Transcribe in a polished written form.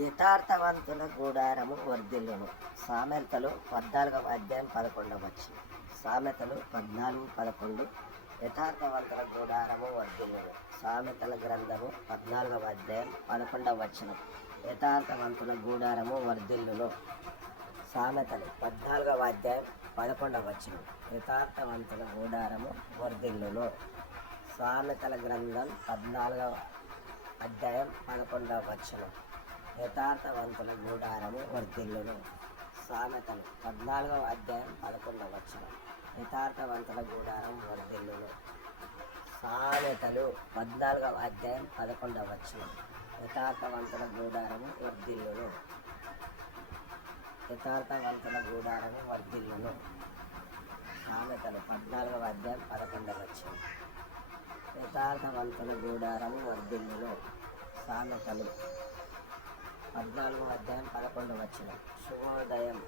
యథార్థవంతుల గూడారము వర్ధిల్లును. సామెతలు 14వ అధ్యాయం 11వ వచనం. సామెతలు 14:11. యథార్థవంతుల గూడారము వర్ధిల్లును. సామెతల గ్రంథము 14వ అధ్యాయం 11వ వచనం. యథార్థవంతుల గూడారము వర్ధిల్లును. సామెతలు 14వ అధ్యాయం 11వ వచనం. యథార్థవంతుల గూడారము వర్ధిల్లును. సామెతల గ్రంథం 14వ అధ్యాయం 11వ వచనం. యథార్థవంతుల గూడారము వర్ధిల్లును. సామెతలు 14వ అధ్యాయం 11వ వచనం. యథార్థవంతుల గూడారం వర్ధిల్లును. సామెతలు 14వ అధ్యాయం 11వ వచనం. యథార్థవంతుల గూడారము వర్ధిల్లును. యథార్థవంతుల గూడారము వర్ధిల్లును. సామెతలు 14వ అధ్యాయం 11వ వచనం. యథార్థవంతుల గూడారము వర్ధిల్లును. సామెతలు 14వ అధ్యాయం 11వ వచనం. శుభోదయం.